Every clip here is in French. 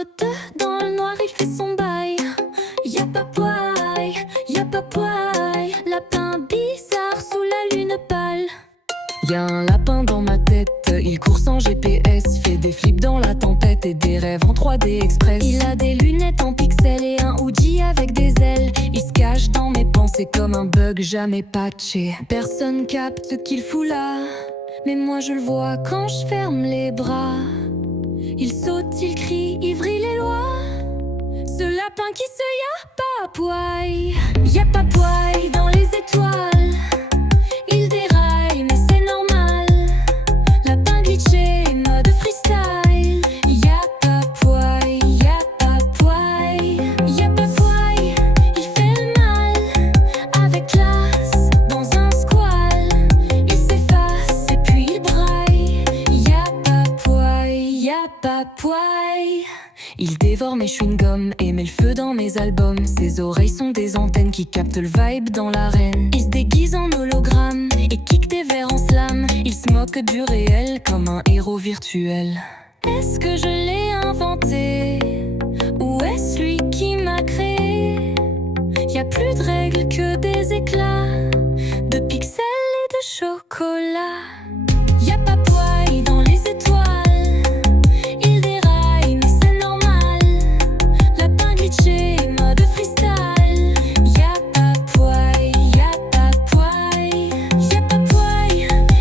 saute dans le noir, il fait son bail. Y'a pas poil, y'a pas poil. Lapin bizarre sous la lune pâle. Y'a un lapin dans ma tête, il court sans GPS, fait des flips dans la tempête et des rêves en 3D express. Il a des lunettes en pixels et un hoodie avec des ailes. Il se cache dans mes pensées comme un bug jamais patché. Personne capte ce qu'il fout là, mais moi je le vois quand je ferme les bras. Il saute, il crie, il vrille les lois. Ce lapin qui se y'a pas poil. Y'a pas poil dans les étoiles. Il déraille mais c'est normal. Lapin glitché, mode freestyle. Y'a pas poil, y'a pas poil. Y'a pas poil, il fait le mal. Avec classe, dans un squal. Il s'efface et puis il braille. Y'a pas poil, y'a pas poil. Il dévore mes chewing-gums et met le feu dans mes albums. Ses oreilles sont des antennes qui captent le vibe dans l'arène. Il se déguise en hologramme et kick des verres en slam. Il se moque du réel comme un héros virtuel. Est-ce que je l'ai inventé ou est-ce lui qui m'a créé? Y'a plus de règles que des éclats de pixels et de chocolat. Y'a pas poil dans les étoiles. Il déraille mais c'est normal. Lapin glitché, mode freestyle. Y'a pas poil, y'a pas poil. Y'a pas poil,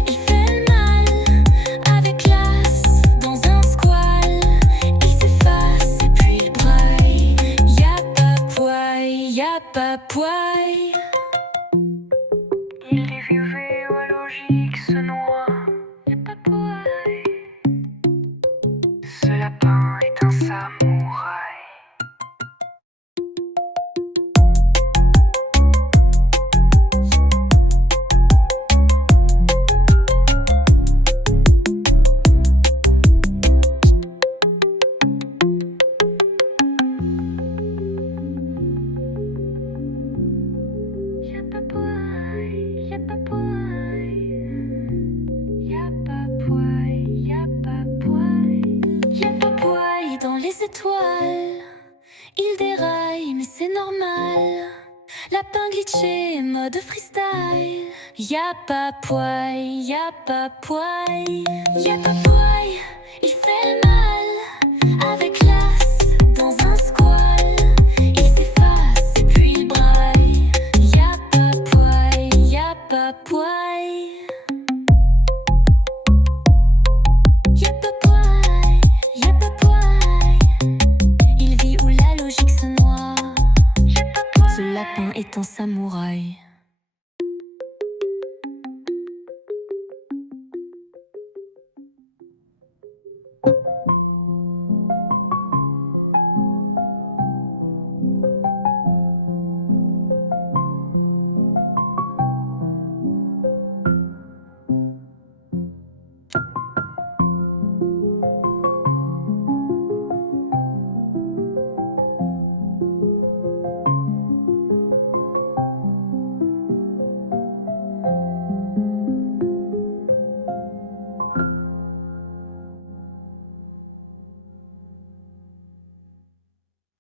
il fait le mal. Avec classe, dans un squal. Il s'efface et puis il braille. Y'a pas poil, y'a pas poil. Il est vieux à logique, se noie. Y'a pas poil. Ce lapin est un samouraï. Y'a pas poil, y'a pas poil. Y'a pas poil, y'a pas poil. Y'a pas poil dans les étoiles. Il déraille mais c'est normal. Lapin glitché, mode freestyle. Y'a pas poil, y'a pas poil. Y'a pas poil, il fait le mal.